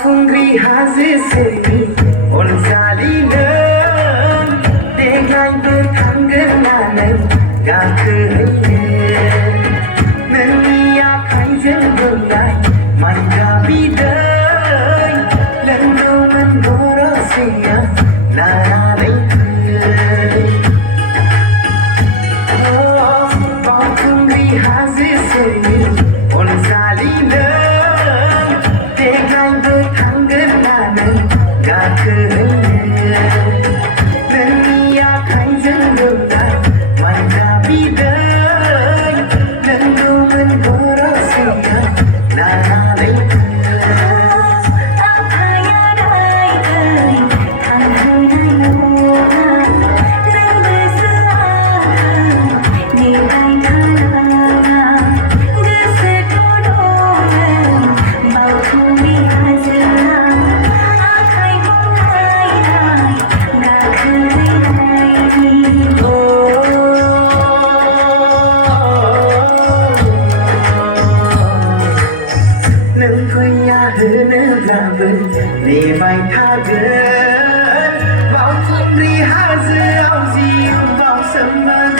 बावखुंग्रि हाजो सेरनि अनजालिनो देग्लायबो थांगोन नानै गाखोहैनो नोंनि आखाइजों बोनाय माइब्रा बिदै लोंगौमोन गरसेया लानानै फै बावखुंग्रि हाजो सेरनि अनजालिनो देग्लायबो थांगोन नानै गाखोहैनो नोंनि आखाइजों बोनाय माइब्रा बिदै लोंगौमोन गरसेया लानानै नों फैया होनोब्लाबो नेबाय थागोन बावखुंग्रि हाजोआव जिउ बावसोमगोन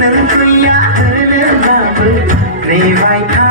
नों फैया होनोब्लाबो नेबाय थागोन